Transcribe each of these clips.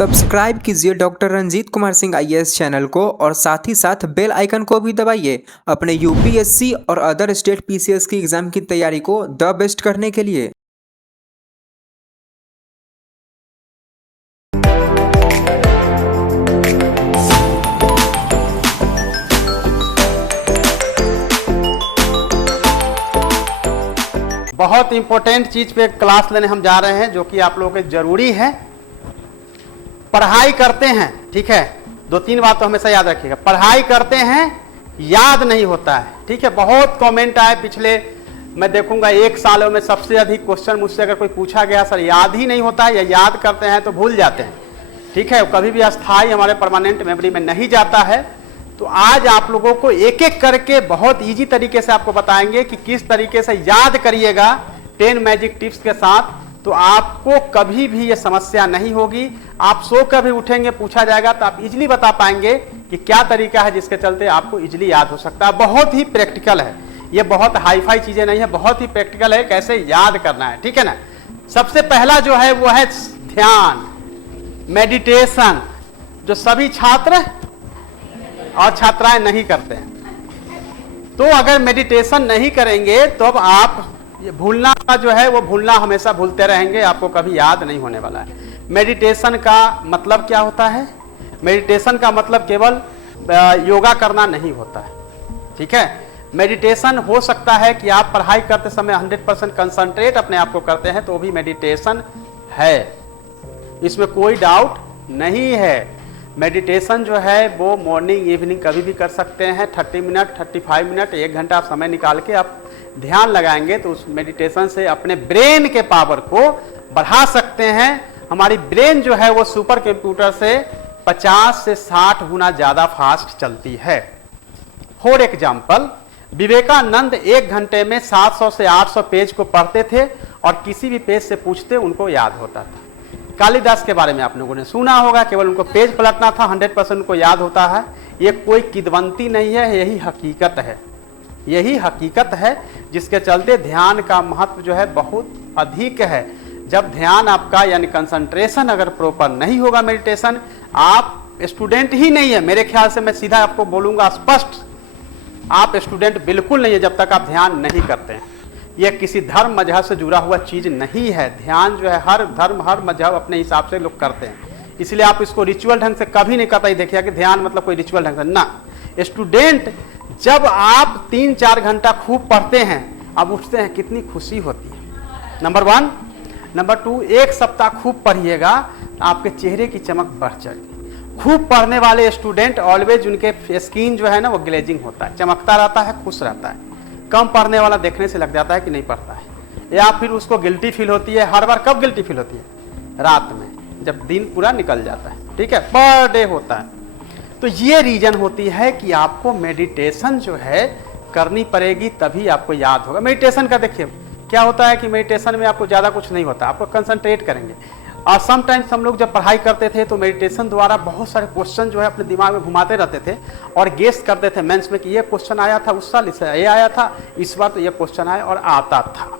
Subscribe कीजिए doctor Ranjit Kumar Singh IAS channel को और साथ ही साथ बेल आइकन को भी दबाइए अपने यूपीएससी और अदर स्टेट पीसीएस की एग्जाम की तैयारी को द बेस्ट करने के लिए। बहुत इंपॉर्टेंट चीज पे क्लास लेने हम जा रहे हैं जो कि आप लोगों के जरूरी है। पढ़ाई करते हैं, ठीक है, 2-3 बात तो हमेशा याद रखिएगा। पढ़ाई करते हैं, याद नहीं होता है, ठीक है। बहुत कमेंट आए पिछले, मैं देखूंगा 1 सालों में सबसे अधिक क्वेश्चन मुझसे अगर कोई पूछा गया, सर याद ही नहीं होता है या याद करते हैं तो भूल जाते हैं, ठीक है, कभी भी अस्थायी हमारे परमानेंट मेमोरी में नहीं जाता है। तो आज आप लोगों को एक एक करके बहुत इजी तरीके से आपको बताएंगे कि किस तरीके से याद करिएगा 10 मैजिक टिप्स के साथ, तो आपको कभी भी ये समस्या नहीं होगी। आप सो कर भी उठेंगे, पूछा जाएगा तो आप इजीली बता पाएंगे कि क्या तरीका है जिसके चलते आपको इजीली याद हो सकता है। बहुत ही प्रैक्टिकल है ये, बहुत हाईफाई चीजें नहीं है, बहुत ही प्रैक्टिकल है कैसे याद करना है, ठीक है ना। सबसे पहला जो है वो है ध्यान, मेडिटेशन, जो सभी छात्र और छात्राएं नहीं करते हैं। तो अगर मेडिटेशन नहीं करेंगे तो अब आप ये भूलना का जो है वो भूलना हमेशा भूलते रहेंगे, आपको कभी याद नहीं होने वाला है। मेडिटेशन का मतलब क्या होता है? मेडिटेशन का मतलब केवल योगा करना नहीं होता है, ठीक है। मेडिटेशन हो सकता है कि आप पढ़ाई करते समय 100% कंसंट्रेट अपने आप को करते हैं तो भी मेडिटेशन है, इसमें कोई डाउट नहीं है। मेडिटेशन जो है वो मॉर्निंग इवनिंग कभी भी कर सकते हैं। 30 मिनट, 35 मिनट, 1 घंटा आप समय निकाल के आप ध्यान लगाएंगे तो उस मेडिटेशन से अपने ब्रेन के पावर को बढ़ा सकते हैं। हमारी ब्रेन जो है वो सुपर कंप्यूटर से 50 से 60 गुना ज्यादा फास्ट चलती है। फॉर एग्जाम्पल, विवेकानंद 1 घंटे में 700 से 800 पेज को पढ़ते थे और किसी भी पेज से पूछते उनको याद होता था। कालिदास के बारे में आप लोगों ने सुना होगा, केवल उनको पेज पलटना था, 100% उनको याद होता है। ये कोई किदवंती नहीं है, यही हकीकत है, यही हकीकत है जिसके चलते ध्यान का महत्व जो है बहुत अधिक है। जब ध्यान आपका यानी कंसंट्रेशन अगर प्रॉपर नहीं होगा, मेडिटेशन, आप स्टूडेंट ही नहीं है मेरे ख्याल से, मैं सीधा आपको बोलूंगा स्पष्ट, आप स्टूडेंट बिल्कुल नहीं है जब तक आप ध्यान नहीं करते हैं। यह किसी धर्म मजहब से जुड़ा हुआ चीज नहीं है। ध्यान जो है हर धर्म हर मजहब अपने हिसाब से लोग करते हैं, इसलिए आप इसको रिचुअल ढंग से कभी नहीं कतई देखिए कि ध्यान मतलब कोई रिचुअल ढंग से ना। स्टूडेंट जब आप 3-4 घंटा खूब पढ़ते हैं, अब उठते हैं, कितनी खुशी होती है, नंबर 1। नंबर 2, 1 सप्ताह खूब पढ़िएगा, आपके चेहरे की चमक बढ़ जाएगी। खूब पढ़ने वाले स्टूडेंट ऑलवेज उनके स्किन जो है ना वो ग्लेजिंग होता है, चमकता रहता है, खुश रहता है। कम पढ़ने वाला देखने से लग जाता है कि नहीं पढ़ता है, या फिर उसको गिल्टी फील होती है। हर बार कब गिल्टी फील होती है? रात में, जब दिन पूरा निकल जाता है, ठीक है, पर डे होता है। तो ये रीजन होती है कि आपको मेडिटेशन जो है करनी पड़ेगी, तभी आपको याद होगा। मेडिटेशन का देखिए क्या होता है कि मेडिटेशन में आपको ज़्यादा कुछ नहीं होता, आपको कंसंट्रेट करेंगे। और समटाइम्स हम लोग जब पढ़ाई करते थे तो मेडिटेशन द्वारा बहुत सारे क्वेश्चन जो है अपने दिमाग में घुमाते रहते थे और गेस करते थे मेंस में कि ये क्वेश्चन आया था उस साल, इसे ये आया था इस बार, तो ये क्वेश्चन आया और आता था,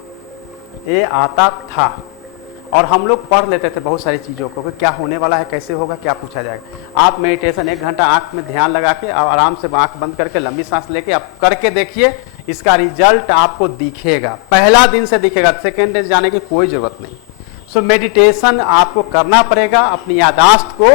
ये आता था। और हम लोग पढ़ लेते थे बहुत सारी चीज़ों को कि क्या होने वाला है, कैसे होगा, क्या पूछा जाएगा। आप मेडिटेशन 1 घंटा आंख में ध्यान लगा के आराम से आंख बंद करके लंबी सांस लेके आप करके देखिए, इसका रिजल्ट आपको दिखेगा, पहला दिन से दिखेगा, सेकेंड डे जाने की कोई जरूरत नहीं। सो मेडिटेशन आपको करना पड़ेगा अपनी याददाश्त को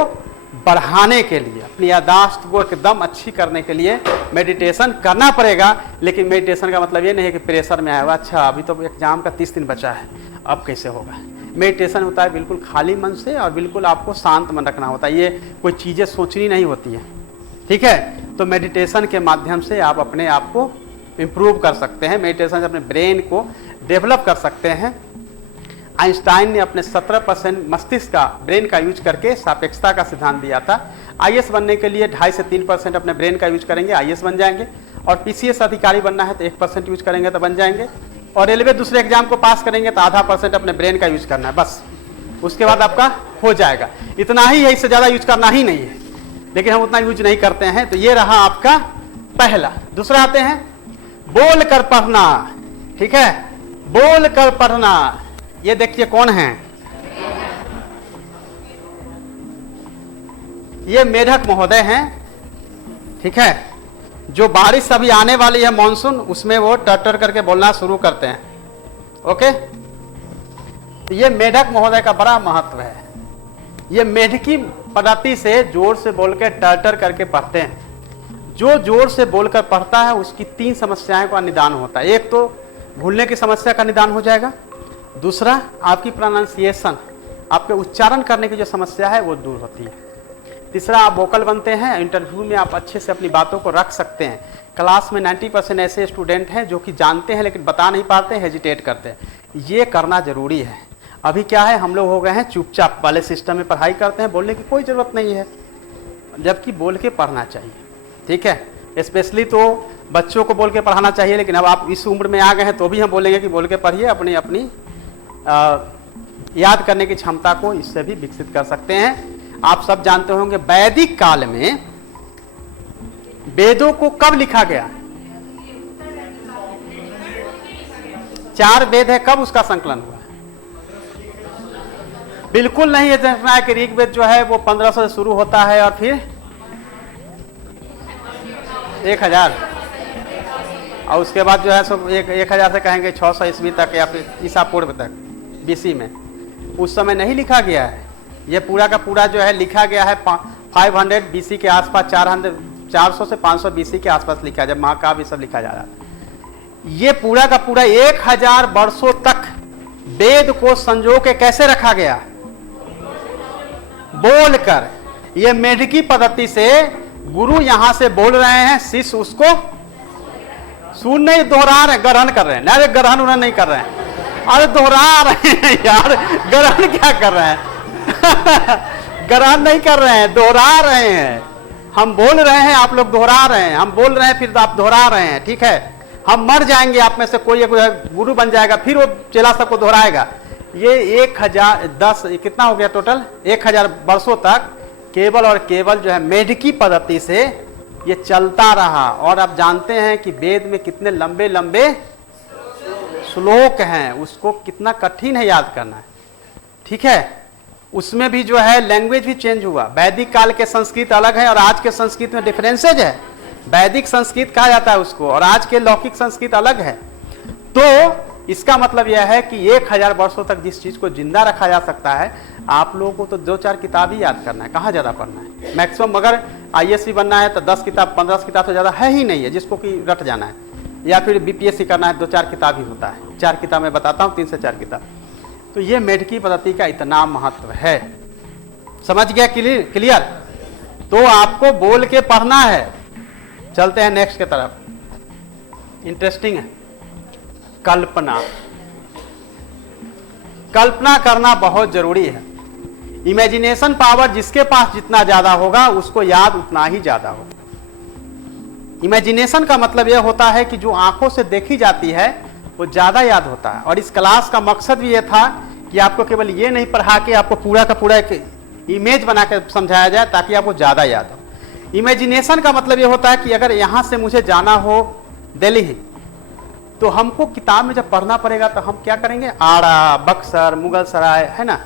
बढ़ाने के लिए, अपनी याददाश्त को एकदम अच्छी करने के लिए मेडिटेशन करना पड़ेगा। लेकिन मेडिटेशन का मतलब ये नहीं है कि प्रेशर में आया हुआ, अच्छा अभी तो एग्जाम का 30 दिन बचा है, अब कैसे होगा। मेडिटेशन होता है बिल्कुल खाली मन से और बिल्कुल आपको शांत मन रखना होता है, ये कोई चीज़ें सोचनी नहीं होती है, ठीक है। तो मेडिटेशन के माध्यम से आप अपने आप को इम्प्रूव कर सकते हैं, मेडिटेशन से अपने ब्रेन को डेवलप कर सकते हैं। आइंस्टाइन ने अपने 17% मस्तिष्क का ब्रेन का यूज करके सापेक्षता का सिद्धांत दिया था। आईएएस बनने के लिए 2.5 से 3% अपने ब्रेन का यूज करेंगे, आईएएस बन जाएंगे। और पीसीएस अधिकारी बनना है तो 1% यूज करेंगे तो बन जाएंगे। और रेलवे दूसरे एग्जाम को पास करेंगे तो 0.5% अपने ब्रेन का यूज करना है, बस उसके बाद आपका हो जाएगा। इतना ही है, इससे ज़्यादा यूज करना ही नहीं है, लेकिन हम उतना यूज नहीं करते हैं। तो ये रहा आपका पहला। दूसरा आते हैं बोल कर पढ़ना, ठीक है, बोल कर पढ़ना। ये देखिए कौन है, ये मेढक महोदय हैं, ठीक है, जो बारिश अभी आने वाली है मॉनसून, उसमें वो टर करके बोलना शुरू करते हैं। ओके, तो ये मेढक महोदय का बड़ा महत्व है। ये मेढकी पद्धति से जोर से बोल के टर करके पढ़ते हैं। जो जोर से बोलकर पढ़ता है उसकी 3 समस्याएं का निदान होता है। एक तो भूलने की समस्या का निदान हो जाएगा, दूसरा आपकी प्रोनाउंसिएशन, आपके उच्चारण करने की जो समस्या है वो दूर होती है, तीसरा आप वोकल बनते हैं, इंटरव्यू में आप अच्छे से अपनी बातों को रख सकते हैं। क्लास में 90% ऐसे स्टूडेंट हैं जो कि जानते हैं लेकिन बता नहीं पाते, हेजिटेट करते हैं। ये करना जरूरी है। अभी क्या है, हम लोग हो गए हैं चुपचाप वाले सिस्टम में पढ़ाई करते हैं, बोलने की कोई ज़रूरत नहीं है, जबकि बोल के पढ़ना चाहिए। ठीक है, स्पेशली तो बच्चों को बोल के पढ़ाना चाहिए, लेकिन अब आप इस उम्र में आ गए हैं तो भी हम बोलेंगे कि बोल के पढ़िए। अपनी याद करने की क्षमता को इससे भी विकसित कर सकते हैं। आप सब जानते होंगे वैदिक काल में वेदों को कब लिखा गया? 4 वेद है, कब उसका संकलन हुआ? बिल्कुल नहीं। ये देखना है कि ऋग्वेद जो है वो 1500 से शुरू होता है और फिर 1000, और उसके बाद जो है सब 1000 से कहेंगे 600 ईस्वी तक या फिर ईसा पूर्व तक, बीसी में। उस समय नहीं लिखा गया है। ये पूरा का पूरा जो है लिखा गया है 500 बीसी के आसपास, 400 से 500 बीसी के आसपास लिखा है, जब महाकाव्य सब लिखा जा रहा था। ये पूरा का पूरा 1000 वर्षों तक वेद को संजो के कैसे रखा गया? बोलकर। ये मेढकी पद्धति से गुरु यहां से बोल रहे हैं, शिष्य उसको सुन नहीं, दोहरा रहे, ग्रहण कर रहे हैं। अरे ग्रहण उन्हें नहीं कर रहे हैं, अरे दोहरा रहे हैं यार, ग्रहण क्या कर रहे हैं? ग्रहण नहीं कर रहे हैं, दोहरा रहे हैं। हम बोल रहे हैं, आप लोग दोहरा रहे हैं। हम बोल रहे हैं, फिर तो आप दोहरा रहे हैं। ठीक है, हम मर जाएंगे, आप में से कोई गुरु बन जाएगा, फिर वो चेला सबको दोहराएगा। ये 1010 कितना हो गया टोटल? 1000 वर्षों तक केवल और केवल जो है मेढकी पद्धति से ये चलता रहा। और आप जानते हैं कि वेद में कितने लंबे लंबे श्लोक हैं, उसको कितना कठिन है याद करना है। ठीक है, उसमें भी जो है लैंग्वेज भी चेंज हुआ। वैदिक काल के संस्कृत अलग है और आज के संस्कृत में डिफरेंसेज है। वैदिक संस्कृत कहा जाता है उसको, और आज के लौकिक संस्कृत अलग है। तो इसका मतलब यह है कि 1000 वर्षों तक जिस चीज को जिंदा रखा जा सकता है, आप लोगों को तो 2-4 किताब ही याद करना है, कहाँ ज्यादा पढ़ना है। मैक्सिमम अगर IAS बनना है तो 10 किताब 15 किताब से ज्यादा है ही नहीं है जिसको कि रट जाना है, या फिर BPSC करना है 2-4 किताब ही होता है। 4 किताब मैं बताता हूँ, 3 से 4 किताब। तो ये मेढकी पद्धति का इतना महत्व है। समझ गया? क्लियर? तो आपको बोल के पढ़ना है। चलते हैं नेक्स्ट की तरफ। इंटरेस्टिंग है, कल्पना। कल्पना करना बहुत जरूरी है। इमेजिनेशन पावर जिसके पास जितना ज्यादा होगा उसको याद उतना ही ज्यादा होगा। इमेजिनेशन का मतलब यह होता है कि जो आंखों से देखी जाती है वो ज्यादा याद होता है। और इस क्लास का मकसद भी ये था कि आपको केवल ये नहीं पढ़ा के आपको पूरा का पूरा एक इमेज बना के समझाया जाए ताकि आपको ज्यादा याद हो। इमेजिनेशन का मतलब ये होता है कि अगर यहां से मुझे जाना हो दिल्ली, तो हमको किताब में जब पढ़ना पड़ेगा तो हम क्या करेंगे? आड़ा, बक्सर, मुगल सराय, है ना,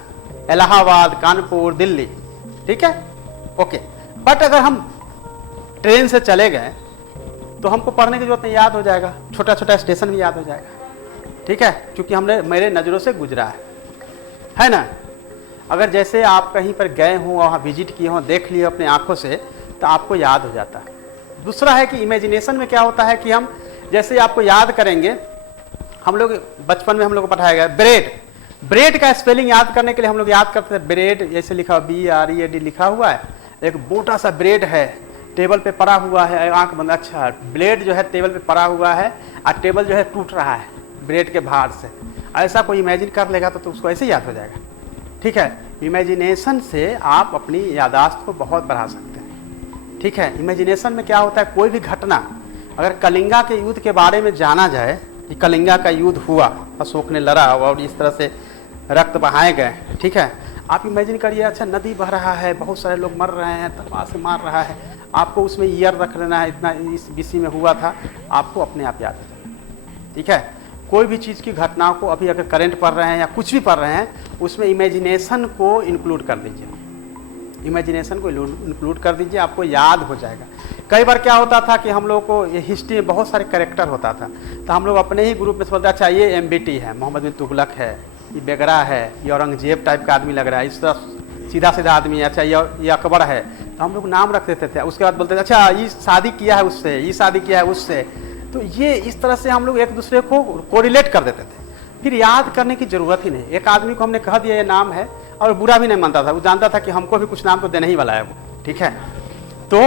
इलाहाबाद, कानपुर, दिल्ली। ठीक है, ओके। बट अगर हम ट्रेन से चले गए तो हमको पढ़ने की जरूरत नहीं, याद हो जाएगा। छोटा छोटा स्टेशन भी याद हो जाएगा। ठीक है, क्योंकि हमने मेरे नज़रों से गुजरा है ना। अगर जैसे आप कहीं पर गए हों, वहाँ विजिट किए हों, देख लिए अपने आंखों से, तो आपको याद हो जाता है। दूसरा है कि इमेजिनेशन में क्या होता है कि हम जैसे आपको याद करेंगे, हम लोग बचपन में हम लोग को पढ़ाया गया ब्रेड का स्पेलिंग याद करने के लिए हम लोग याद करते हैं। ब्रेड जैसे लिखा हुआ BREAD लिखा हुआ है, एक मोटा सा ब्रेड है, टेबल पे पड़ा हुआ है, आंख बंद। अच्छा, ब्रेड जो है टेबल पे पड़ा हुआ है और टेबल जो है टूट रहा है ब्रेड के भार से। ऐसा कोई इमेजिन कर लेगा तो उसको ऐसे याद हो जाएगा। ठीक है, इमेजिनेशन से आप अपनी याददाश्त को बहुत बढ़ा सकते हैं। ठीक है, इमेजिनेशन में क्या होता है, कोई भी घटना, अगर कलिंगा के युद्ध के बारे में जाना जाए कि कलिंगा का युद्ध हुआ, अशोक ने लड़ा और इस तरह से रक्त बहाए गए। ठीक है, आप इमेजिन करिए, अच्छा नदी बह रहा है, बहुत सारे लोग मर रहे हैं, तलवार से मार रहा है, आपको उसमें ईयर रख लेना है, इतना इस BC में हुआ था, आपको अपने आप याद हो जाएगा। ठीक है, कोई भी चीज़ की घटनाओं को अभी अगर करंट पढ़ रहे हैं या कुछ भी पढ़ रहे हैं, उसमें इमेजिनेशन को इंक्लूड कर दीजिए। इमेजिनेशन को इंक्लूड कर दीजिए, आपको याद हो जाएगा। कई बार क्या होता था कि हम लोग को ये हिस्ट्री में बहुत सारे कैरेक्टर होता था, तो हम लोग अपने ही ग्रुप में सोचते अच्छा ये एमबीटी है, मोहम्मद बिन तुगलक है, ये बेगरा है, ये औरंगजेब टाइप का आदमी लग रहा है, इस तरह सीधा सीधा आदमी है, अच्छा ये अकबर है, तो हम लोग नाम रख देते थे। उसके बाद बोलते थे अच्छा ये शादी किया है उससे, ये शादी किया है उससे, तो ये इस तरह से हम लोग एक दूसरे को कोरिलेट कर देते थे, फिर याद करने की जरूरत ही नहीं। एक आदमी को हमने कह दिया ये नाम है और बुरा भी नहीं मानता था, वो जानता था कि हमको भी कुछ नाम तो देने ही वाला है वो, ठीक है। तो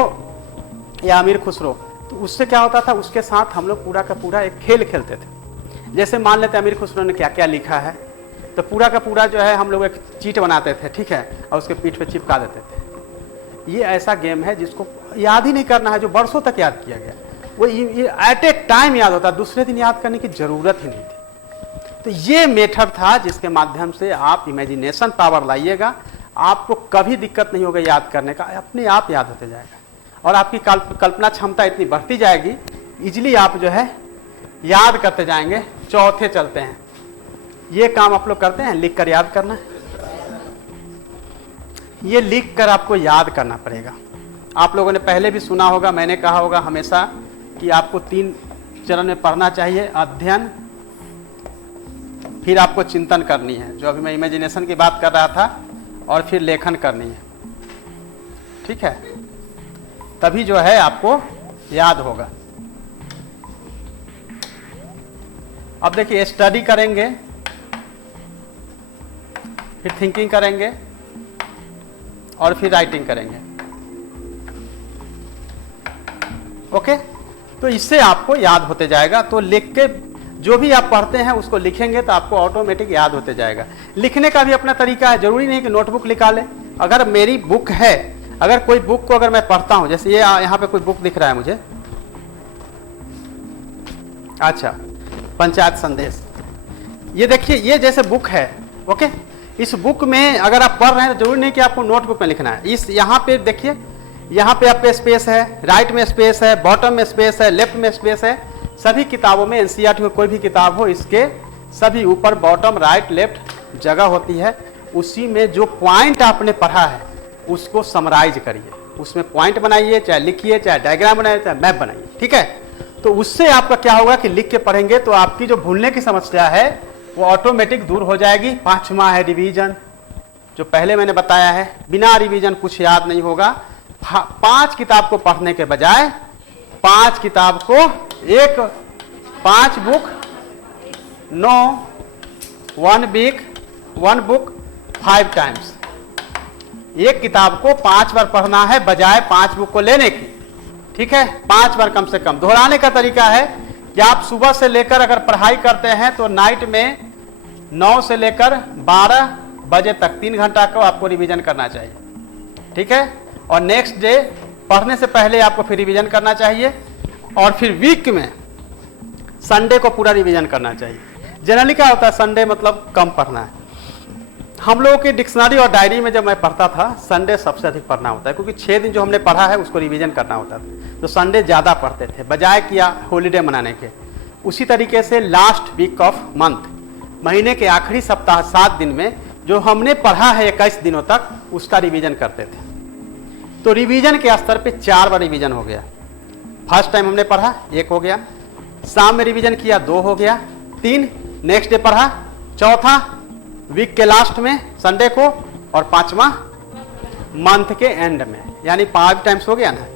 या अमीर खुसरो, तो उससे क्या होता था, उसके साथ हम लोग पूरा का पूरा एक खेल खेलते थे। जैसे मान लेते अमीर खुसरो ने क्या क्या लिखा है, तो पूरा का पूरा जो है हम लोग एक चीट बनाते थे, ठीक है, और उसके पीठ पे चिपका देते थे। ये ऐसा गेम है जिसको याद ही नहीं करना है, जो बरसों तक याद किया गया, वो ये एट ए टाइम याद होता, दूसरे दिन याद करने की जरूरत ही नहीं थी। तो ये मेथड था जिसके माध्यम से आप इमेजिनेशन पावर लाइएगा, आपको कभी दिक्कत नहीं होगा याद करने का, अपने आप याद होते जाएगा और आपकी कल्पना क्षमता इतनी बढ़ती जाएगी, इजीली आप जो है याद करते जाएंगे। चौथे चलते हैं, ये काम आप लोग करते हैं, लिख कर याद करना, ये लिख कर आपको याद करना पड़ेगा। आप लोगों ने पहले भी सुना होगा, मैंने कहा होगा हमेशा कि आपको 3 चरण में पढ़ना चाहिए, अध्ययन, फिर आपको चिंतन करनी है, जो अभी मैं इमेजिनेशन की बात कर रहा था, और फिर लेखन करनी है, ठीक है, तभी जो है आपको याद होगा। अब देखिए स्टडी करेंगे, फिर थिंकिंग करेंगे और फिर राइटिंग करेंगे, ओके। तो इससे आपको याद होते जाएगा। तो लिख के जो भी आप पढ़ते हैं उसको लिखेंगे तो आपको ऑटोमेटिक याद होते जाएगा। लिखने का भी अपना तरीका है, जरूरी नहीं कि नोटबुक निकालें। अगर मेरी बुक है, अगर कोई बुक को अगर मैं पढ़ता हूं, जैसे ये यहाँ पे कोई बुक दिख रहा है मुझे, अच्छा पंचायत संदेश, ये देखिए ये जैसे बुक है, ओके। इस बुक में अगर आप पढ़ रहे हैं, जरूरी नहीं कि आपको नोटबुक में लिखना है। इस यहाँ पे देखिए, यहाँ पे आप पे स्पेस है, राइट में स्पेस है, बॉटम में स्पेस है, लेफ्ट में स्पेस है। सभी किताबों में, एनसीईआरटी में कोई भी किताब हो, इसके सभी ऊपर बॉटम राइट लेफ्ट जगह होती है। उसी में जो पॉइंट आपने पढ़ा है उसको समराइज करिए, उसमें पॉइंट बनाइए, चाहे लिखिए, चाहे डायग्राम बनाइए, चाहे मैप बनाइए, ठीक है। तो उससे आपका क्या होगा कि लिख के पढ़ेंगे तो आपकी जो भूलने की समस्या है वो ऑटोमेटिक दूर हो जाएगी। 5वां है रिवीजन, जो पहले मैंने बताया है, बिना रिवीजन कुछ याद नहीं होगा। 5 किताब को पढ़ने के बजाय 5 किताब को 5 बुक, नो 1 बुक 5 टाइम्स। एक किताब को 5 बार पढ़ना है बजाय 5 बुक को लेने की, ठीक है। 5 बार कम से कम। दोहराने का तरीका है कि आप सुबह से लेकर अगर पढ़ाई करते हैं तो नाइट में 9 से लेकर 12 बजे तक 3 घंटा को आपको रिवीजन करना चाहिए, ठीक है। और नेक्स्ट डे पढ़ने से पहले आपको फिर रिवीजन करना चाहिए, और फिर वीक में संडे को पूरा रिवीजन करना चाहिए। जनरली क्या होता है, संडे मतलब कम पढ़ना है। हम लोगों की डिक्शनरी और डायरी में जब मैं पढ़ता था, संडे सबसे अधिक पढ़ना होता है, क्योंकि 6 दिन जो हमने पढ़ा है उसको रिवीजन करना होता था, तो संडे ज़्यादा पढ़ते थे बजाय किया हॉलीडे मनाने के। उसी तरीके से लास्ट वीक ऑफ मंथ, महीने के आखिरी सप्ताह 7 दिन में जो हमने पढ़ा है 21 दिनों तक, उसका रिवीजन करते थे। तो रिवीजन के स्तर पे 4 बार रिवीजन हो गया। फर्स्ट टाइम हमने पढ़ा 1 हो गया, शाम में रिवीजन किया 2 हो गया, 3 नेक्स्ट डे पढ़ा, चौथा वीक के लास्ट में संडे को, और 5वां मंथ के एंड में, यानी 5 टाइम्स हो गया ना।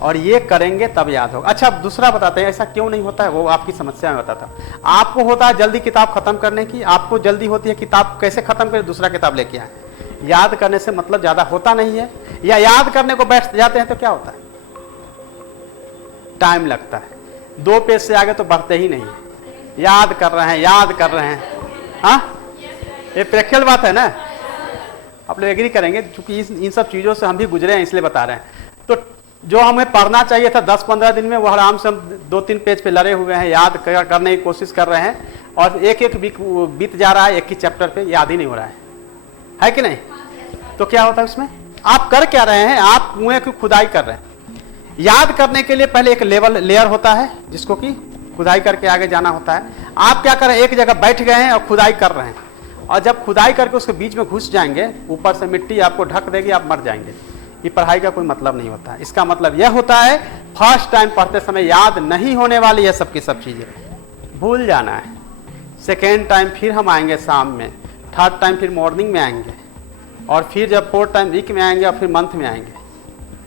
और ये करेंगे तब याद होगा। अच्छा, दूसरा बताते हैं ऐसा क्यों नहीं होता है, वो आपकी समस्या में बताता हूं। आपको होता है जल्दी किताब खत्म करने की, आपको जल्दी होती है किताब कैसे खत्म करें, दूसरा किताब लेके आए। याद करने से मतलब ज्यादा होता नहीं है, या याद करने को बैठ जाते हैं तो क्या होता है, टाइम लगता है। 2 पेज से आगे तो बढ़ते ही नहीं है, याद कर रहे हैं, याद कर रहे हैं। हाँ, ये प्रैक्टिकल बात है ना, आप लोग एग्री करेंगे, क्योंकि इन सब चीजों से हम भी गुजरे हैं, इसलिए बता रहे हैं। तो जो हमें पढ़ना चाहिए था 10-15 दिन में, वो आराम से हम 2-3 पेज पे लड़े हुए हैं, याद करने की कोशिश कर रहे हैं, और एक वीक बीत जा रहा है, एक ही चैप्टर पे याद ही नहीं हो रहा है कि नहीं। तो क्या होता है उसमें, आप कर क्या रहे हैं, आप कुएं की खुदाई कर रहे हैं। याद करने के लिए पहले एक लेयर होता है जिसको कि खुदाई करके आगे जाना होता है। आप क्या कर रहे हैं, एक जगह बैठ गए हैं और खुदाई कर रहे हैं, और जब खुदाई करके उसके बीच में घुस जाएंगे, ऊपर से मिट्टी आपको ढक देगी, आप मर जाएंगे। ये पढ़ाई का कोई मतलब नहीं होता। इसका मतलब यह होता है फर्स्ट टाइम पढ़ते समय याद नहीं होने वाली है सब की सब चीज़ें, भूल जाना है। सेकेंड टाइम फिर हम आएंगे शाम में, थर्ड टाइम फिर मॉर्निंग में आएंगे, और फिर जब फोर्थ टाइम वीक में आएंगे और फिर मंथ में आएंगे।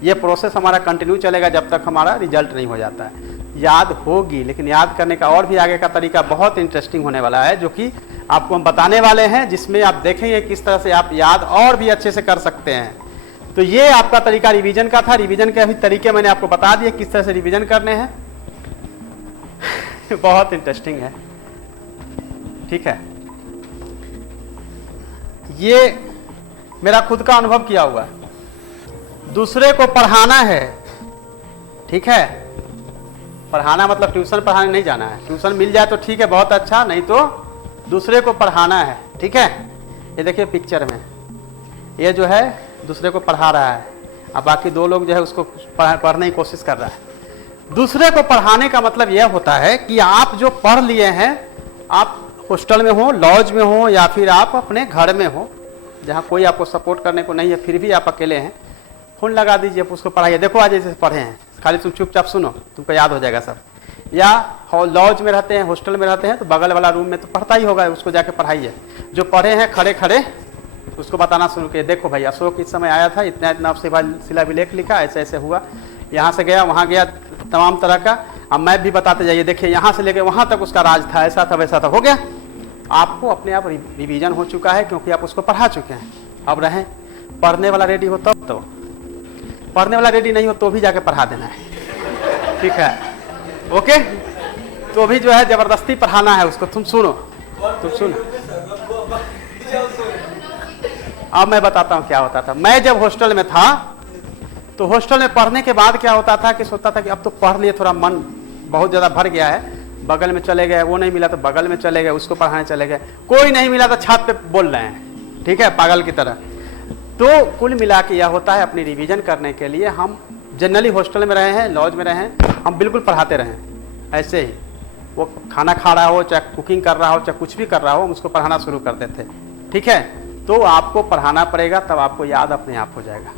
ये प्रोसेस हमारा कंटिन्यू चलेगा जब तक हमारा रिजल्ट नहीं हो जाता है। याद होगी, लेकिन याद करने का और भी आगे का तरीका बहुत इंटरेस्टिंग होने वाला है, जो कि आपको हम बताने वाले हैं, जिसमें आप देखेंगे किस तरह से आप याद और भी अच्छे से कर सकते हैं। तो ये आपका तरीका रिवीजन का था। रिवीजन के अभी तरीके मैंने आपको बता दिए किस तरह से रिवीजन करने हैं। बहुत इंटरेस्टिंग है, ठीक है। ये मेरा खुद का अनुभव किया हुआ है। दूसरे को पढ़ाना है, ठीक है। पढ़ाना मतलब ट्यूशन पढ़ाने नहीं जाना है। ट्यूशन मिल जाए तो ठीक है, बहुत अच्छा, नहीं तो दूसरे को पढ़ाना है, ठीक है। ये देखिए पिक्चर में, ये जो है दूसरे को पढ़ा रहा है, अब बाकी दो लोग जो है उसको पढ़ने की कोशिश कर रहा है। दूसरे को पढ़ाने का मतलब यह होता है कि आप जो पढ़ लिए हैं, आप हॉस्टल में हो, लॉज में हो, या फिर आप अपने घर में हो जहाँ कोई आपको सपोर्ट करने को नहीं है, फिर भी आप अकेले हैं, फोन लगा दीजिए, उसको पढ़ाइए। देखो आज जैसे पढ़े हैं, खाली तुम चुपचाप सुनो, तुमको याद हो जाएगा सब। या लॉज में रहते हैं, हॉस्टल में रहते हैं, तो बगल वाला रूम में तो पढ़ता ही होगा, उसको जाके पढ़ाइए। जो पढ़े हैं खड़े खड़े उसको बताना शुरू किए, देखो भाई अशोक इस समय आया था, इतना इतना शिलाभिलेख लिखा, ऐसे ऐसे हुआ, यहाँ से गया वहाँ गया, तमाम तरह का। अब मैप भी बताते जाइए, देखिए यहाँ से लेके वहाँ तक उसका राज था, ऐसा था वैसा था, हो गया। आपको अपने आप रिवीजन हो चुका है, क्योंकि आप उसको पढ़ा चुके हैं। अब रहें पढ़ने वाला रेडी हो तब तो, पढ़ने वाला रेडी नहीं हो तो भी जाके पढ़ा देना है, ठीक है, ओके। तो भी जो है जबरदस्ती पढ़ाना है उसको, तुम सुनो। अब मैं बताता हूँ क्या होता था। मैं जब हॉस्टल में था, तो हॉस्टल में पढ़ने के बाद क्या होता था कि सोचता था कि अब तो पढ़ लिए, थोड़ा मन बहुत ज़्यादा भर गया है, बगल में चले गए, वो नहीं मिला तो बगल में चले गए, उसको पढ़ाने चले गए, कोई नहीं मिला तो छत पे बोल रहे हैं, ठीक है, पागल की तरह। तो कुल मिला के यह होता है, अपनी रिवीजन करने के लिए हम जनरली हॉस्टल में रहे हैं, लॉज में रहे हैं, हम बिल्कुल पढ़ाते रहें। ऐसे ही वो खाना खा रहा हो, चाहे कुकिंग कर रहा हो, चाहे कुछ भी कर रहा हो, हम उसको पढ़ाना शुरू करते थे, ठीक है। तो आपको पढ़ाना पड़ेगा, तब आपको याद अपने आप हो जाएगा।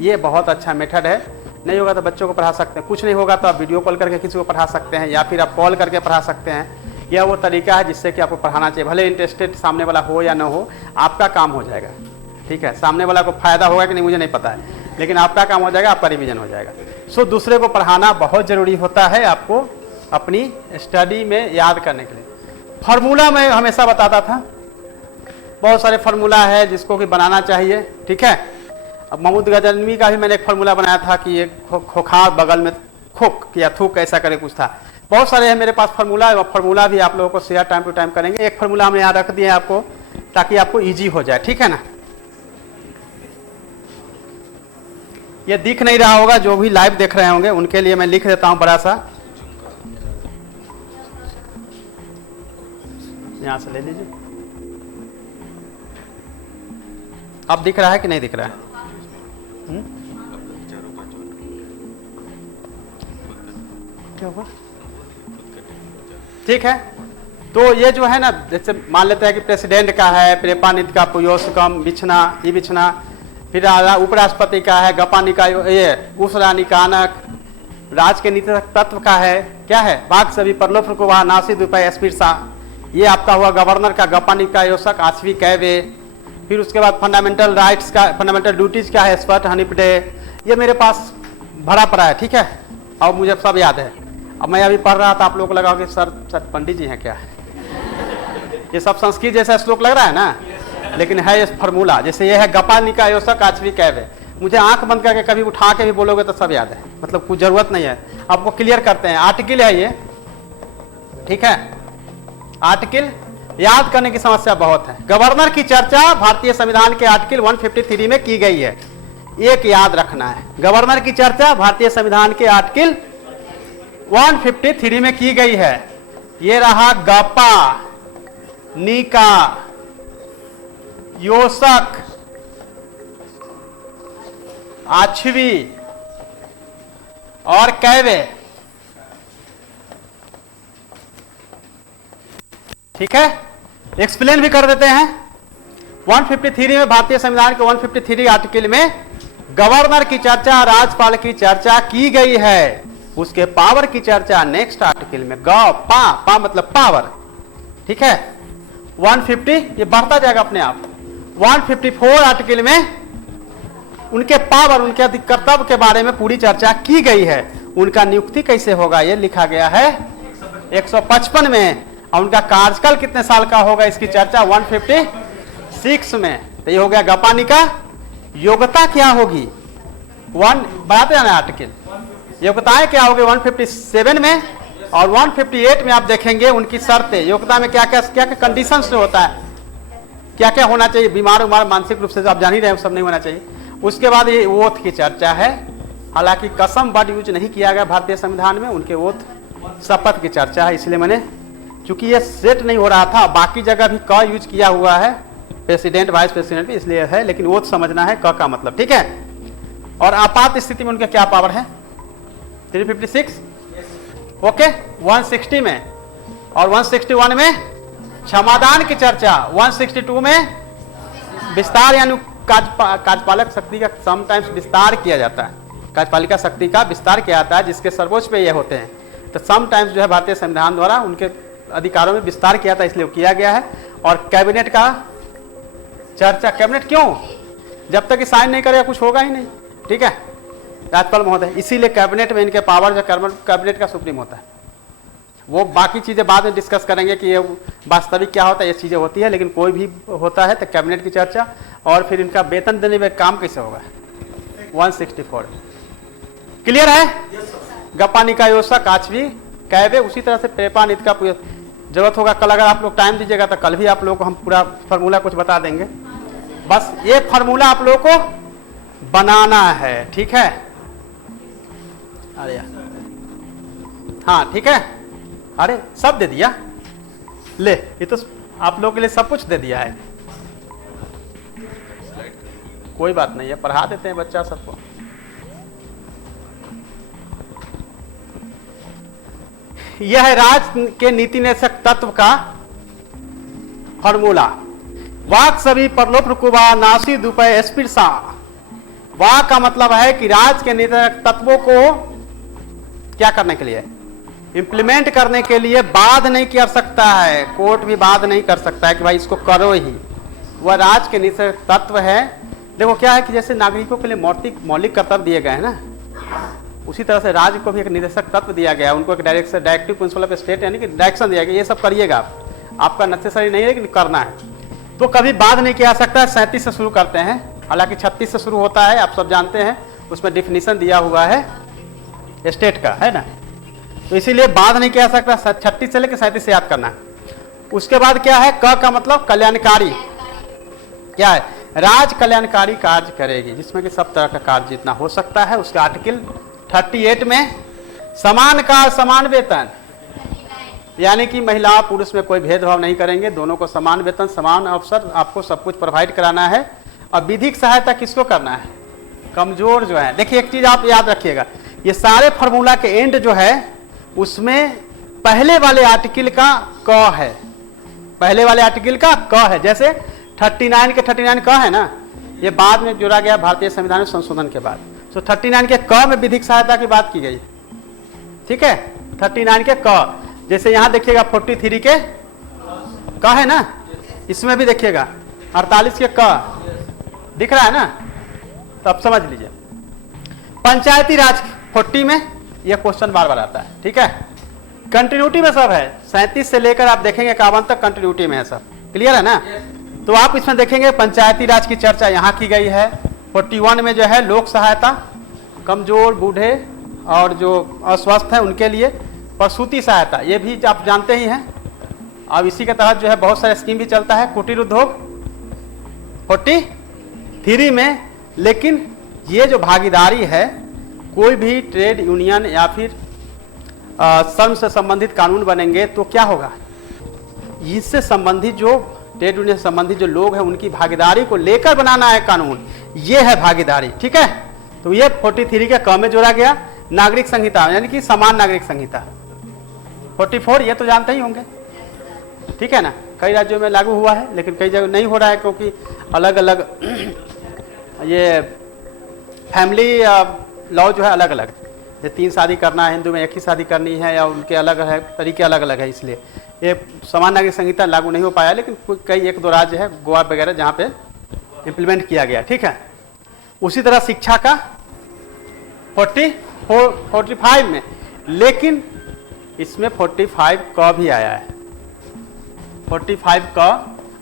ये बहुत अच्छा मेथड है। नहीं होगा तो बच्चों को पढ़ा सकते हैं, कुछ नहीं होगा तो आप वीडियो कॉल करके किसी को पढ़ा सकते हैं, या फिर आप कॉल करके पढ़ा सकते हैं। यह वो तरीका है जिससे कि आपको पढ़ाना चाहिए, भले इंटरेस्टेड सामने वाला हो या ना हो, आपका काम हो जाएगा, ठीक है। सामने वाला को फायदा होगा कि नहीं मुझे नहीं पता है, लेकिन आपका काम हो जाएगा, आपका रिवीजन हो जाएगा। सो दूसरे को पढ़ाना बहुत ज़रूरी होता है आपको अपनी स्टडी में याद करने के लिए। फार्मूला मैं हमेशा बताता था, बहुत सारे फार्मूला है जिसको कि बनाना चाहिए, ठीक है। अब महमूद गजनवी का भी मैंने एक फार्मूला बनाया था कि ये खोखार बगल में खोक या थूक ऐसा करे कुछ था। बहुत सारे हैं मेरे पास फार्मूला, फार्मूला भी आप लोगों को शेयर टाइम टू टाइम करेंगे। एक फार्मूला हमने यहाँ रख दिया है आपको, ताकि आपको ईजी हो जाए, ठीक है ना। ये दिख नहीं रहा होगा, जो भी लाइव देख रहे होंगे उनके लिए मैं लिख देता हूँ बड़ा सा, यहाँ से ले लीजिए। अब दिख रहा है कि नहीं दिख रहा है? क्या हुआ? ठीक है। तो ये जो है ना, जैसे मान लेते हैं कि प्रेसिडेंट का है प्रेपानित का पुयोसकम बिछना, ये बिछना, फिर उपराष्ट्रपति का है गपानिका, ये उसरानिकानक, राज के नीतिक तत्व का है क्या है बाघ सभी परलोफ को वह नासिद उपाय स्पीरसा, ये आपका हुआ गवर्नर का गपानिका योसक आश्वी कैवे। फिर उसके बाद फंडामेंटल राइट्स का, फंडामेंटल ड्यूटीज क्या है स्पट हनीपटे। ये मेरे पास भरा पड़ा है, ठीक है, और मुझे सब याद है। अब मैं अभी पढ़ रहा था, आप लोगों को लगा कि सर पंडित जी हैं क्या, ये सब संस्कृत जैसा श्लोक लग रहा है ना, लेकिन है ये फार्मूला। जैसे ये है गपानिका योसक आश्वी कैवे, मुझे आंख बंद करके कभी उठा के भी बोलोगे तो सब याद है, मतलब कुछ जरूरत नहीं है। आपको क्लियर करते हैं, आर्टिकल है ये, ठीक है। आर्टिकल याद करने की समस्या बहुत है। गवर्नर की चर्चा भारतीय संविधान के आर्टिकल 153 में की गई है, एक याद रखना है। गवर्नर की चर्चा भारतीय संविधान के आर्टिकल 153 में की गई है। ये रहा गपा, निका, योसक, आश्वी और कैवे, ठीक है। एक्सप्लेन भी कर देते हैं, 153 में भारतीय संविधान के 153 आर्टिकल में गवर्नर की चर्चा, राज्यपाल की चर्चा की गई है। उसके पावर की चर्चा नेक्स्ट आर्टिकल में पा मतलब पावर, ठीक है। 150 ये बढ़ता जाएगा अपने आप। 154 आर्टिकल में उनके पावर, उनके कर्तव्य के बारे में पूरी चर्चा की गई है। उनका नियुक्ति कैसे होगा ये लिखा गया है 155 में, और उनका कार्यकाल कितने साल का होगा इसकी चर्चा 156 में। तो ये हो गया गपानी का। योग्यता क्या होगी, बढ़ाते जाना आर्टिकल, योग्यताएं क्या होगी 157 में, और 158 में आप देखेंगे उनकी शर्तें। योग्यता में क्या क्या कंडीशंस जो होता है, क्या क्या होना चाहिए, बीमार उमार मानसिक रूप से जो आप जान ही रहे हैं सब नहीं होना चाहिए। उसके बाद ये ओथ की चर्चा है, हालांकि कसम वर्ड यूज नहीं किया गया भारतीय संविधान में, उनके ओथ शपथ की चर्चा है। इसलिए मैंने, चूंकि ये सेट नहीं हो रहा था, बाकी जगह भी क यूज किया हुआ है, प्रेसिडेंट वाइस प्रेसिडेंट भी इसलिए है, लेकिन ओथ समझना है क का मतलब, ठीक है। और आपात स्थिति में उनके क्या पावर है 356, ओके। 160 में और 161 में क्षमादान की चर्चा, 162 में विस्तार यानी कार्यपालक शक्ति का समटाइम्स विस्तार किया जाता है, कार्यपालिका शक्ति का विस्तार किया जाता है, जिसके सर्वोच्च पे ये होते हैं। तो समटाइम्स जो है भारतीय संविधान द्वारा उनके अधिकारों में विस्तार किया था, इसलिए किया गया है। और कैबिनेट का चर्चा, कैबिनेट क्यों, जब तक साइन नहीं करेगा कुछ होगा ही नहीं, ठीक है, राज्यपाल महोदय। इसीलिए कैबिनेट में इनके पावर जो कैबिनेट का सुप्रीम होता है। वो बाकी चीजें बाद में डिस्कस करेंगे कि ये वास्तविक क्या होता है, ये चीजें होती है, लेकिन कोई भी होता है तो कैबिनेट की चर्चा। और फिर इनका वेतन देने में काम कैसे होगा 164, क्लियर है। गपानी का योसा काचवी कैबे, उसी तरह से प्रेपा नीति का जरूरत होगा। कल अगर आप लोग टाइम दीजिएगा तो कल भी आप लोगों को हम पूरा फार्मूला कुछ बता देंगे। बस ये फार्मूला आप लोगों को बनाना है, ठीक है। अरे हाँ ठीक है, अरे सब दे दिया, ले ये तो आप लोगों के लिए सब कुछ दे दिया है, कोई बात नहीं है, पढ़ा देते हैं बच्चा सबको। यह है राज्य के नीति निदेशक तत्व का फॉर्मूला। वाक सभी परलोप रुकुबा नासी दुपय स्पिरसा। वाक का मतलब है कि राज्य के निदेशक तत्वों को क्या करने के लिए, इंप्लीमेंट करने के लिए बाध नहीं कर सकता है, कोर्ट भी बाध नहीं कर सकता है कि भाई इसको करो ही, वह राज्य के निदेशक तत्व है। देखो क्या है कि जैसे नागरिकों के लिए मौलिक कर्तव्य दिए गए हैं ना, उसी तरह से राज्य को भी एक निदेशक तत्व दिया गया, उनको एक डायरेक्टिव प्रिंसिपल ऑफ स्टेट यानी कि डायरेक्शन दिया गया, ये सब करिएगा आप, आपका नेसेसरी नहीं है लेकिन करना है। तो कभी बाध नहीं किया सकता। 37 से शुरू करते हैं, हालांकि 36 से शुरू होता है, आप सब जानते हैं, उसमें डिफिनीशन दिया हुआ है स्टेट का, है ना। तो इसीलिए बाध नहीं किया सकता। 36 से लेकर 37 से याद करना है। उसके बाद क्या है, क का मतलब कल्याणकारी, क्या है, राज्य कल्याणकारी कार्य करेगी, जिसमें कि सब तरह का कार्य जितना हो सकता है। उसके आर्टिकल 38 में समान कार्य समान वेतन, यानी कि महिला पुरुष में कोई भेदभाव नहीं करेंगे, दोनों को समान वेतन समान अवसर, आपको सब कुछ प्रोवाइड कराना है। और विधिक सहायता किसको करना है, कमजोर जो है। देखिए एक चीज आप याद रखिएगा, ये सारे फॉर्मूला के एंड जो है उसमें पहले वाले आर्टिकल का क है, पहले वाले आर्टिकल का क है। जैसे 39 के 39 क है ना, ये बाद में जोड़ा गया भारतीय संविधान में संशोधन के बाद। तो 39 के क में विधिक सहायता की बात की गई, ठीक है। 39 के क, जैसे यहां देखिएगा 43 के क है ना, इसमें भी देखिएगा 48 के क दिख रहा है ना, तो अब समझ लीजिए। पंचायती राज 40 में यह क्वेश्चन बार बार आता है, ठीक है। कंटिन्यूटी में सब है, 37 से लेकर आप देखेंगे 51 तक कंटिन्यूटी में है सब, क्लियर है ना। तो आप इसमें देखेंगे पंचायती राज की चर्चा यहाँ की गई है। 41 में जो है लोक सहायता, कमजोर बूढ़े और जो अस्वस्थ हैं उनके लिए। प्रसूति सहायता, ये भी आप जानते ही हैं। अब इसी के तहत जो है बहुत सारे स्कीम भी चलता है। कुटीर उद्योग 43 में। लेकिन ये जो भागीदारी है, कोई भी ट्रेड यूनियन या फिर श्रम से संबंधित कानून बनेंगे तो क्या होगा, इससे संबंधित जो ट्रेड यूनियन से संबंधित जो लोग हैं उनकी भागीदारी को लेकर बनाना है कानून, ये है भागीदारी, ठीक है। तो ये 43 के क में जोड़ा गया। नागरिक संहिता यानी कि समान नागरिक संहिता 44, ये तो जानते ही होंगे, ठीक है ना। कई राज्यों में लागू हुआ है लेकिन कई जगह नहीं हो रहा है, क्योंकि अलग अलग ये फैमिली लॉ जो है अलग अलग, जैसे 3 शादी करना है, हिंदू में 1 ही शादी करनी है, या उनके अलग है तरीके अलग अलग है, इसलिए ये समान नागरिक संहिता लागू नहीं हो पाया। लेकिन कई 1-2 राज्य है, गोवा वगैरह, जहाँ पे इम्प्लीमेंट किया गया। ठीक है। उसी तरह शिक्षा का 45 में, लेकिन इसमें 45 का भी आया है। 45 का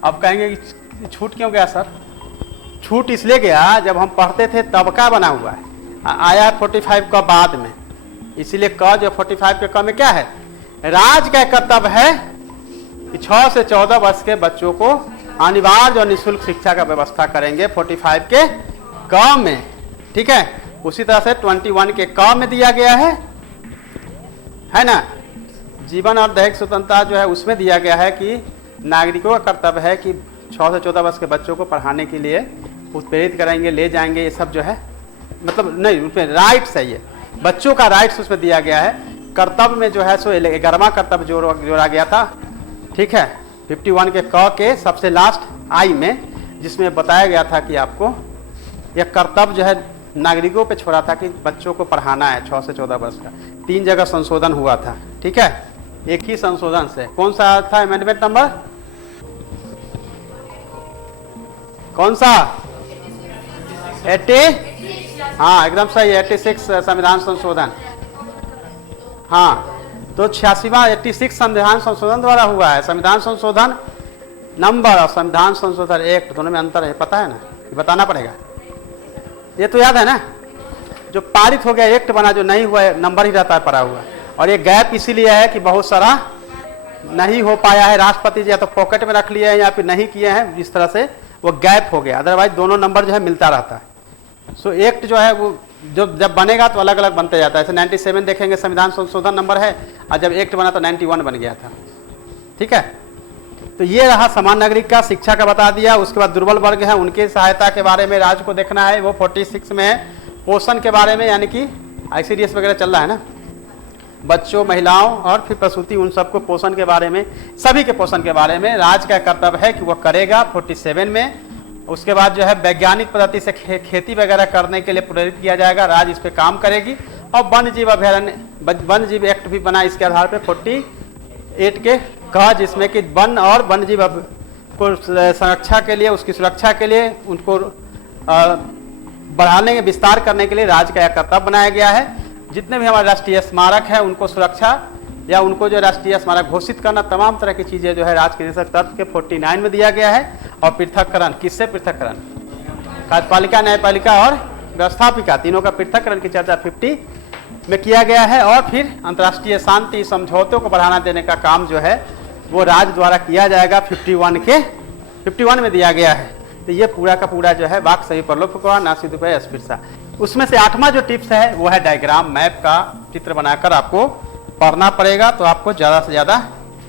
अब कहेंगे कि छूट क्यों गया सर? छूट इसलिए गया, जब हम पढ़ते थे तब का बना हुआ है, आया है 45 का बाद में, इसीलिए क जो 45 के क में क्या है, राज्य का कर्तव्य है कि 6 से 14 वर्ष के बच्चों को अनिवार्य और निःशुल्क शिक्षा का व्यवस्था करेंगे 45 के क में। ठीक है। उसी तरह से 21 के क में दिया गया है ना। जीवन और दैहिक स्वतंत्रता जो है उसमें दिया गया है कि नागरिकों का कर्तव्य है कि 6 से 14 वर्ष के बच्चों को पढ़ाने के लिए उत्प्रेरित करेंगे, ले जाएंगे, ये सब जो है मतलब नहीं, उसमें राइट्स है, ये बच्चों का राइट्स उसमें दिया गया है। कर्तव्य में जो है सो 11वां कर्तव्य जोड़ा गया था। ठीक है। 51 के क के सबसे लास्ट आई में, जिसमें बताया गया था कि आपको यह कर्तव्य जो है नागरिकों पे छोड़ा था कि बच्चों को पढ़ाना है 6 से 14 वर्ष का। 3 जगह संशोधन हुआ था। ठीक है। एक ही संशोधन से, कौन सा था अमेंडमेंट नंबर, कौन सा? 80, हाँ एकदम सही, 86 संविधान संशोधन। हाँ, तो 86वां 86 संविधान संशोधन द्वारा हुआ है। संविधान संशोधन नंबर और संविधान संशोधन एक्ट दोनों में अंतर है, पता है ना, बताना पड़ेगा। ये तो याद है ना, जो पारित हो गया एक्ट बना, जो नहीं हुआ है नंबर ही रहता है पड़ा हुआ। और ये गैप इसीलिए है कि बहुत सारा नहीं हो पाया है, राष्ट्रपति जी या तो पॉकेट में रख लिया है या फिर नहीं किए हैं, इस तरह से वो गैप हो गया। अदरवाइज दोनों नंबर जो है मिलता रहता है। सो एक्ट जो है वो जब बनेगा तो अलग अलग बनते जाता है। जैसे 97 देखेंगे संविधान संशोधन नंबर है, और जब एक्ट बना तो 91 बन गया था। ठीक है। तो ये रहा समान नागरिक का, शिक्षा का बता दिया। उसके बाद दुर्बल वर्ग है, उनकी सहायता के बारे में राज्य को देखना है, वो 46 में है। पोषण के बारे में, यानी कि ICDS वगैरह चल रहा है ना, बच्चों, महिलाओं और फिर प्रसूति, उन सबको पोषण के बारे में, सभी के पोषण के बारे में राज्य का कर्तव्य है कि वह करेगा 47 में। उसके बाद जो है वैज्ञानिक पद्धति से खेती वगैरह करने के लिए प्रेरित किया जाएगा, राज्य इस पे काम करेगी। और वन्य जीव अभ्यारण्य, वन्य जीव एक्ट भी बना इसके आधार पे 48 के कहा, जिसमें कि वन और वन्य जीव को संरक्षा के लिए, उसकी सुरक्षा के लिए, उनको बढ़ाने के विस्तार करने के लिए राज्य का कर्तव्य बनाया गया है। जितने भी हमारे राष्ट्रीय स्मारक है उनको सुरक्षा या उनको जो राष्ट्रीय स्मारक घोषित करना, तमाम तरह की चीजें जो है राज्य के निदेशक तत्व के 49 में दिया गया है। और पृथककरण, किससे पृथककरण? कार्यपालिका, न्यायपालिका और व्यवस्थापिका, तीनों का पृथककरण की चर्चा 50 में किया गया है। और फिर अंतर्राष्ट्रीय शांति समझौतों को बढ़ावा देने का काम जो है वो राज्य द्वारा किया जाएगा, 51 में दिया गया है। तो ये पूरा का पूरा जो है वाक्य सही परलोप का नासिद उपाय अस्पृश्यता। उसमें से 8वां जो टिप्स है वो है डायग्राम, मैप का चित्र बनाकर आपको पढ़ना पड़ेगा, तो आपको ज़्यादा से ज़्यादा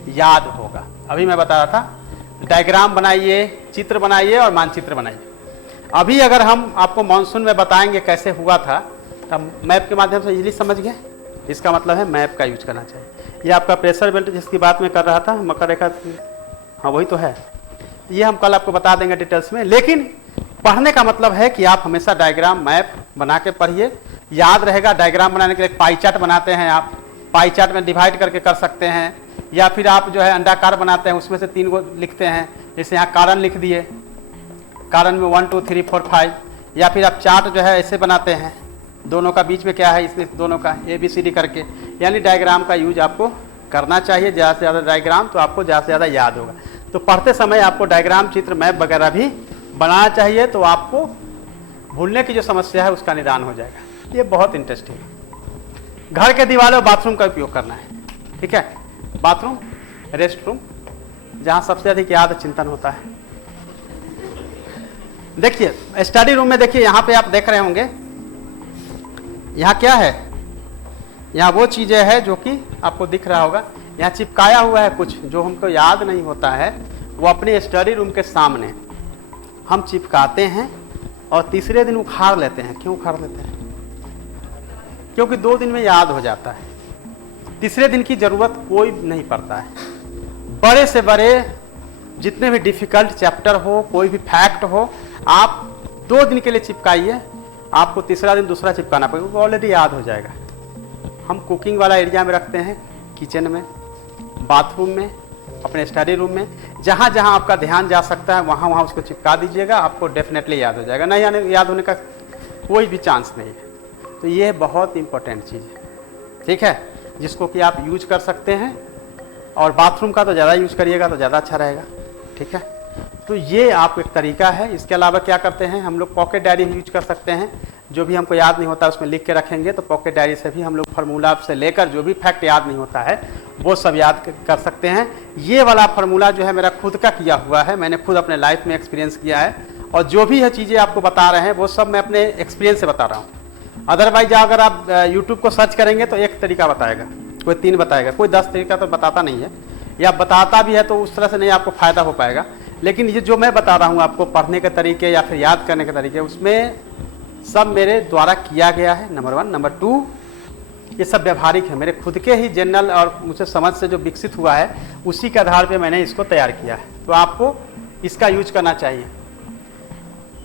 याद होगा। अभी मैं बता रहा था डायग्राम बनाइए, चित्र बनाइए और मानचित्र बनाइए। अभी अगर हम आपको मानसून में बताएंगे कैसे हुआ था, तब मैप के माध्यम से इजीली समझ गए। इसका मतलब है मैप का यूज करना चाहिए। ये आपका प्रेशर बेल्ट जिसकी बात मैं कर रहा था, मकर रेखा, हाँ वही तो है। ये हम कल आपको बता देंगे डिटेल्स में। लेकिन पढ़ने का मतलब है कि आप हमेशा डायग्राम, मैप बना के पढ़िए, याद रहेगा। डायग्राम बनाने के लिए पाई चार्ट बनाते हैं, आप पाई चार्ट में डिवाइड करके कर सकते हैं। या फिर आप जो है अंडाकार बनाते हैं, उसमें से 3 को लिखते हैं। जैसे यहाँ कारण लिख दिए, कारण में 1 2 3 4 5। या फिर आप चार्ट जो है ऐसे बनाते हैं, दोनों का बीच में क्या है, इसमें दोनों का ABCD करके। यानी डायग्राम का यूज आपको करना चाहिए, ज़्यादा से ज़्यादा डायग्राम, तो आपको ज़्यादा से ज़्यादा याद होगा। तो पढ़ते समय आपको डायग्राम, चित्र, मैप वगैरह भी बनाना चाहिए, तो आपको भूलने की जो समस्या है उसका निदान हो जाएगा। ये बहुत इंटरेस्टिंग है। घर के दीवारों बाथरूम का उपयोग करना है। ठीक है, बाथरूम, रेस्ट रूम, जहाँ सबसे अधिक याद चिंतन होता है। देखिए स्टडी रूम में, देखिए यहाँ पे आप देख रहे होंगे, यहाँ क्या है, यहाँ वो चीज़ें हैं जो कि आपको दिख रहा होगा। यहाँ चिपकाया हुआ है कुछ जो हमको याद नहीं होता है, वो अपने स्टडी रूम के सामने हम चिपकाते हैं और तीसरे दिन उखाड़ लेते हैं। क्यों उखाड़ लेते हैं? क्योंकि 2 दिन में याद हो जाता है, तीसरे दिन की जरूरत कोई नहीं पड़ता है। बड़े से बड़े जितने भी डिफिकल्ट चैप्टर हो, कोई भी फैक्ट हो, आप 2 दिन के लिए चिपकाइए, आपको तीसरा दिन दूसरा चिपकाना पड़ेगा, वो ऑलरेडी याद हो जाएगा। हम कुकिंग वाला एरिया में रखते हैं, किचन में, बाथरूम में, अपने स्टडी रूम में, जहाँ जहाँ आपका ध्यान जा सकता है वहाँ वहाँ उसको चिपका दीजिएगा, आपको डेफिनेटली याद हो जाएगा। नहीं याद होने का कोई भी चांस नहीं है। तो ये बहुत इंपॉर्टेंट चीज़ है, ठीक है, जिसको कि आप यूज कर सकते हैं। और बाथरूम का तो ज़्यादा यूज करिएगा तो ज़्यादा अच्छा रहेगा, ठीक है। तो ये आप एक तरीका है। इसके अलावा क्या करते हैं हम लोग, पॉकेट डायरी यूज कर सकते हैं। जो भी हमको याद नहीं होता उसमें लिख के रखेंगे, तो पॉकेट डायरी से भी हम लोग फार्मूला से लेकर जो भी फैक्ट याद नहीं होता है वो सब याद कर सकते हैं। ये वाला फार्मूला जो है मेरा खुद का किया हुआ है, मैंने खुद अपने लाइफ में एक्सपीरियंस किया है, और जो भी है चीज़ें आपको बता रहे हैं वो सब मैं अपने एक्सपीरियंस से बता रहा हूँ। अदरवाइज अगर आप यूट्यूब को सर्च करेंगे तो एक तरीका बताएगा, कोई 3 बताएगा, कोई 10 तरीका तो बताता नहीं है, या बताता भी है तो उस तरह से नहीं आपको फ़ायदा हो पाएगा। लेकिन ये जो मैं बता रहा हूँ आपको पढ़ने के तरीके या फिर याद करने के तरीके, उसमें सब मेरे द्वारा किया गया है, नंबर 1। नंबर 2, ये सब व्यवहारिक है, मेरे खुद के ही जनरल और मुझे समझ से जो विकसित हुआ है उसी के आधार पे मैंने इसको तैयार किया है। तो आपको इसका यूज करना चाहिए।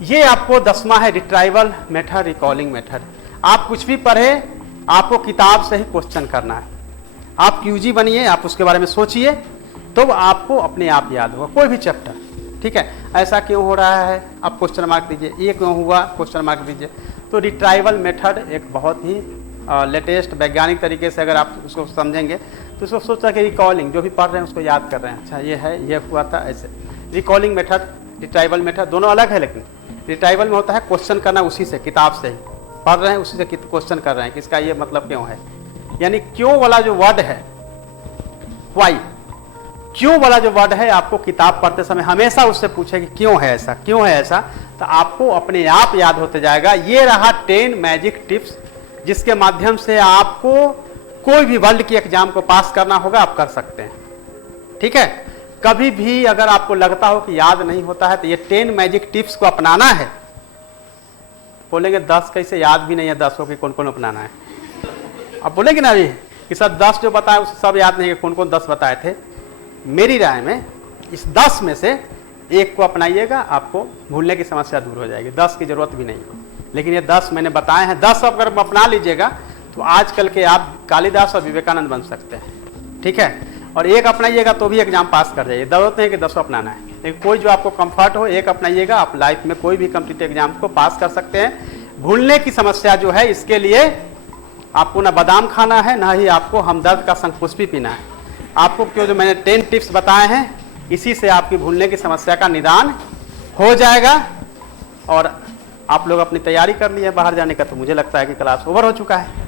ये आपको 10वां है, रिट्राइवल मेथड, रिकॉलिंग मेथड। आप कुछ भी पढ़े, आपको किताब से ही क्वेश्चन करना है। आप क्यूजी बनिए, आप उसके बारे में सोचिए, तो आपको अपने आप याद होगा कोई भी चैप्टर, ठीक है। ऐसा क्यों हो रहा है, आप क्वेश्चन मार्क दीजिए, ये क्यों हुआ, क्वेश्चन मार्क दीजिए। तो रिट्राइवल मेथड एक बहुत ही लेटेस्ट वैज्ञानिक तरीके से अगर आप उसको समझेंगे तो उसको सोचा कि रिकॉलिंग, जो भी पढ़ रहे हैं उसको याद कर रहे हैं, अच्छा ये है, ये हुआ था, ऐसे। रिकॉलिंग मेथड, रिट्राइवल मेथड, दोनों अलग है। लेकिन रिट्राइवल में होता है क्वेश्चन करना उसी से, किताब से ही पढ़ रहे हैं, उसी से क्वेश्चन कर रहे हैं कि इसका ये मतलब क्यों है। यानी क्यों वाला जो वर्ड है, वाई, क्यों वाला जो वर्ड है, आपको किताब पढ़ते समय हमेशा उससे पूछे कि क्यों है ऐसा, क्यों है ऐसा, तो आपको अपने आप याद होते जाएगा। ये रहा 10 मैजिक टिप्स, जिसके माध्यम से आपको कोई भी वर्ल्ड की एग्जाम को पास करना होगा, आप कर सकते हैं, ठीक है। कभी भी अगर आपको लगता हो कि याद नहीं होता है तो ये 10 मैजिक टिप्स को अपनाना है। बोलेंगे 10 कैसे, याद भी नहीं है 10 को कि कौन कौन अपनाना है। अब बोलेंगे ना अभी कि सर 10 जो बताए उसे सब याद नहीं है, कौन कौन 10 बताए थे। मेरी राय में इस 10 में से एक को अपनाइएगा, आपको भूलने की समस्या दूर हो जाएगी, 10 की जरूरत भी नहीं है। लेकिन ये 10 मैंने बताए हैं, 10 अगर अपना लीजिएगा तो आजकल के आप कालिदास और विवेकानंद बन सकते हैं, ठीक है। और एक अपनाइएगा तो भी एग्जाम पास कर जाइए, जरूरत नहीं कि 10 अपनाना है। लेकिन कोई जो आपको कंफर्ट हो, एक अपनाइएगा, आप लाइफ में कोई भी कॉम्पिटिटिव एग्जाम को पास कर सकते हैं। भूलने की समस्या जो है, इसके लिए आपको ना बादाम खाना है, ना ही आपको हमदर्द का शंखपुष्पी पीना है। आपको क्यों जो मैंने 10 टिप्स बताए हैं, इसी से आपकी भूलने की समस्या का निदान हो जाएगा। और आप लोग अपनी तैयारी कर लिए बाहर जाने का, तो मुझे लगता है कि क्लास ओवर हो चुका है।